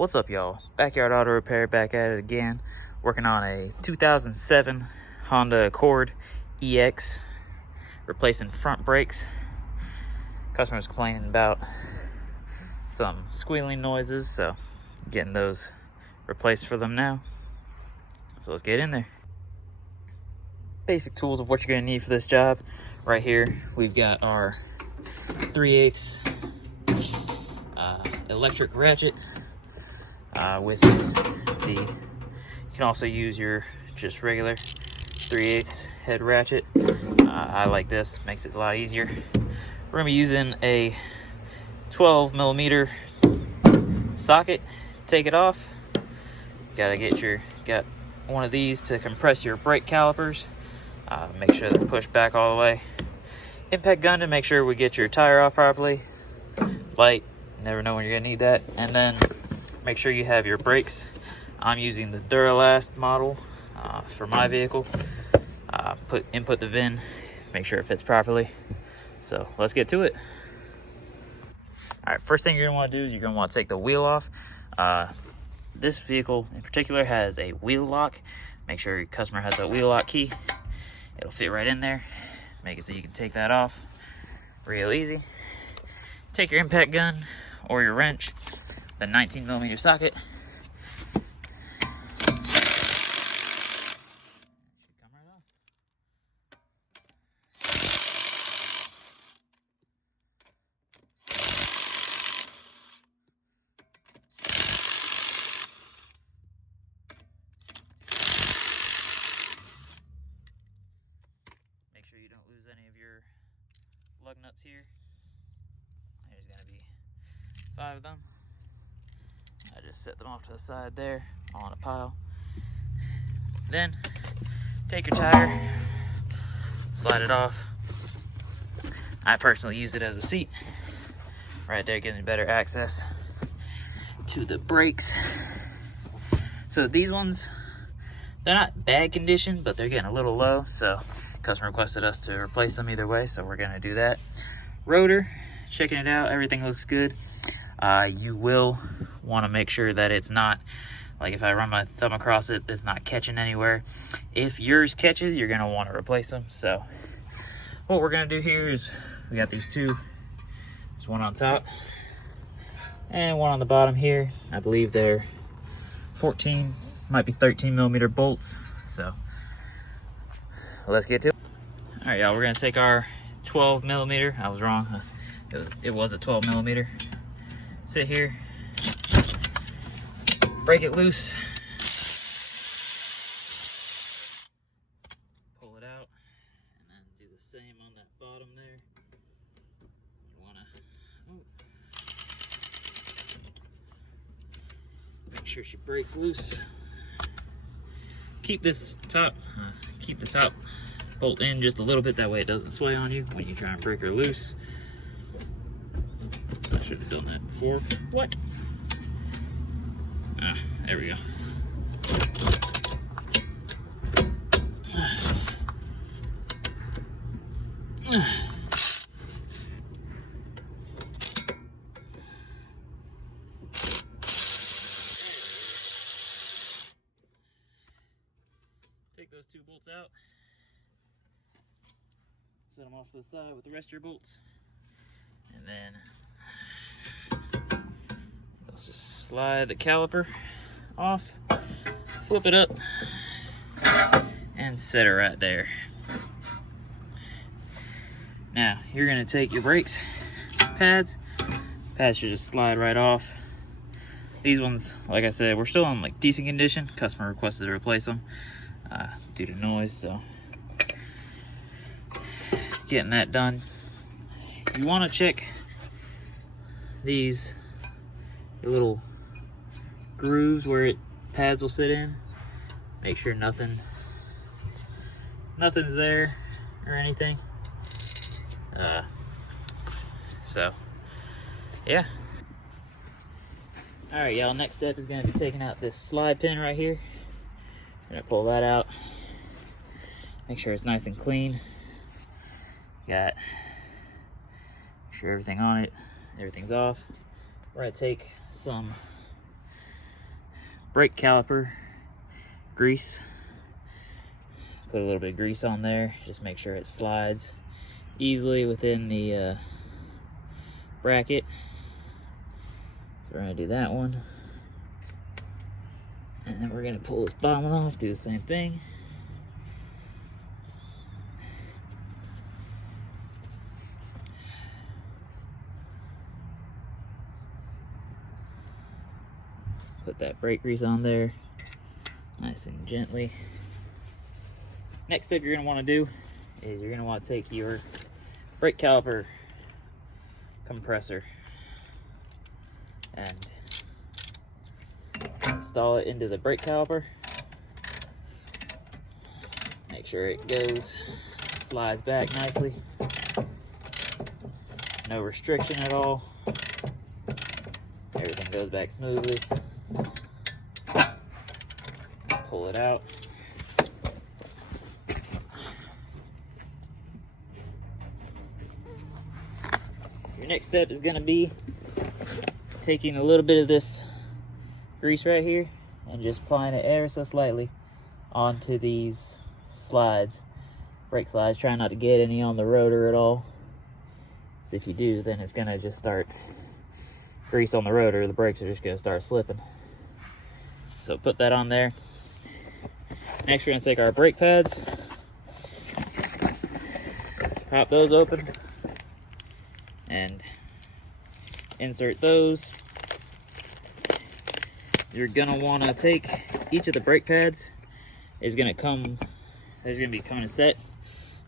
What's up, y'all? Backyard Auto Repair back at it again, working on a 2007 Honda Accord EX, replacing front brakes. Customers complaining about some squealing noises, so getting those replaced for them now. So let's get in there. Basic tools of what you're gonna need for this job. Right here, we've got our 3/8 electric ratchet. With you can also use your just regular 3/8 head ratchet. I like this, makes it a lot easier. We're gonna be using a 12mm socket. Take it off. Got one of these to compress your brake calipers. Make sure they're pushed back all the way. Impact gun to make sure we get your tire off properly. Light, never know when you're gonna need that. And then make sure you have your brakes. I'm using the Duralast model for my vehicle. Input the VIN, make sure it fits properly. So let's get to it. All right, first thing you're gonna wanna do is you're gonna wanna take the wheel off. This vehicle in particular has a wheel lock. Make sure your customer has a wheel lock key. It'll fit right in there. Make it so you can take that off real easy. Take your impact gun or your wrench, the 19mm socket. Should come right off. Make sure you don't lose any of your lug nuts here. There's gonna be 5 of them. I just set them off to the side there on a pile. Then take your tire, slide it off. I personally use it as a seat. Right there, getting better access to the brakes. So these ones, they're not bad condition, but they're getting a little low. So customer requested us to replace them either way, so we're gonna do that. Rotor, checking it out, everything looks good. You will want to make sure that it's not, like if I run my thumb across it, it's not catching anywhere. If yours catches, you're going to want to replace them. So what we're going to do here is we got these two. There's one on top and one on the bottom here. I believe they're 14, might be 13mm bolts. So let's get to it. All right, y'all, we're going to take our 12mm. I was wrong. It was a 12mm. Sit here, break it loose, pull it out, and then do the same on that bottom there. You wanna make sure she breaks loose. Keep the top bolt in just a little bit, that way it doesn't sway on you when you try and break her loose. I should have done that before. What? There we go. Take those 2 bolts out. Set them off to the side with the rest of your bolts. And then let's just slide the caliper off, flip it up, and set it right there. Now, you're gonna take your brakes pads. Pads should just slide right off. These ones, like I said, we're still in like decent condition. Customer requested to replace them due to noise, so getting that done. You wanna check these little grooves where pads will sit in. Make sure nothing's there or anything. So yeah. All right, y'all, next step is gonna be taking out this slide pin right here. Gonna pull that out, make sure it's nice and clean. Make sure everything on it, everything's off. We're gonna take some brake caliper grease. Put a little bit of grease on there, just make sure it slides easily within the bracket. So we're gonna do that one. And then we're gonna pull this bottom one off, do the same thing. Put that brake grease on there, nice and gently. Next step you're gonna wanna do is you're gonna wanna take your brake caliper compressor and install it into the brake caliper. Make sure it goes, slides back nicely. No restriction at all. Everything goes back smoothly. Pull it out. Your next step is going to be taking a little bit of this grease right here and just applying it ever so slightly onto these slides, brake slides. Try not to get any on the rotor at all, because if you do, then it's going to just start grease on the rotor. The brakes are just going to start slipping. So put that on there. Next we're going to take our brake pads, pop those open, and insert those. You're gonna want to take each of the brake pads is gonna come, there's gonna be kind of set.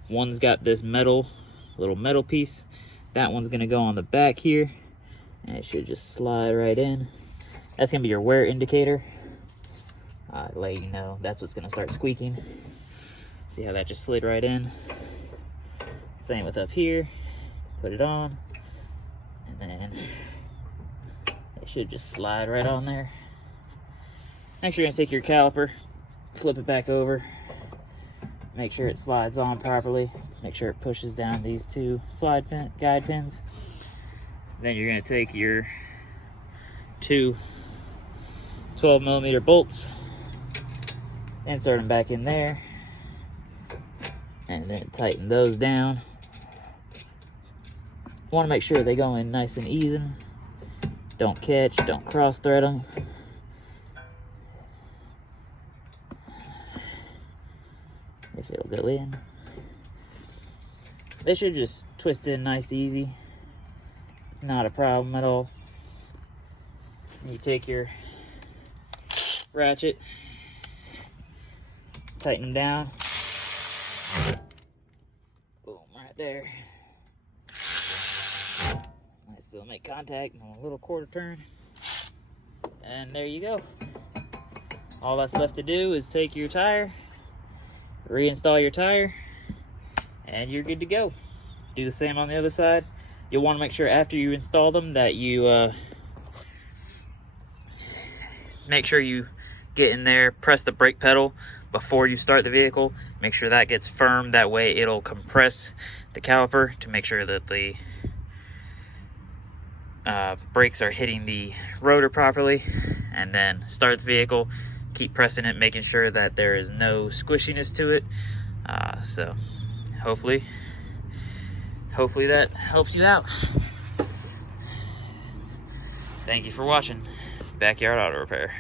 One's got this little metal piece. That one's gonna go on the back here, and it should just slide right in. That's gonna be your wear indicator. Let you know that's what's gonna start squeaking. See how that just slid right in? Same with up here. Put it on, and then it should just slide right on there. Next, you're gonna take your caliper, flip it back over, make sure it slides on properly, make sure it pushes down these two guide pins. Then you're gonna take your two 12mm bolts, insert them back in there, and then tighten those down. Want to make sure they go in nice and even. Don't catch, don't cross thread them. If it'll go in. They should just twist in nice, easy. Not a problem at all. You take your ratchet, tighten them down. Boom, right there. Might still make contact on a little quarter turn. And there you go. All that's left to do is take your tire, reinstall your tire, and you're good to go. Do the same on the other side. You'll want to make sure after you install them that you make sure you get in there, press the brake pedal before you start the vehicle. Make sure that gets firm. That way it'll compress the caliper to make sure that the brakes are hitting the rotor properly. And then start the vehicle, keep pressing it, making sure that there is no squishiness to it. So hopefully that helps you out. Thank you for watching Backyard Auto Repair.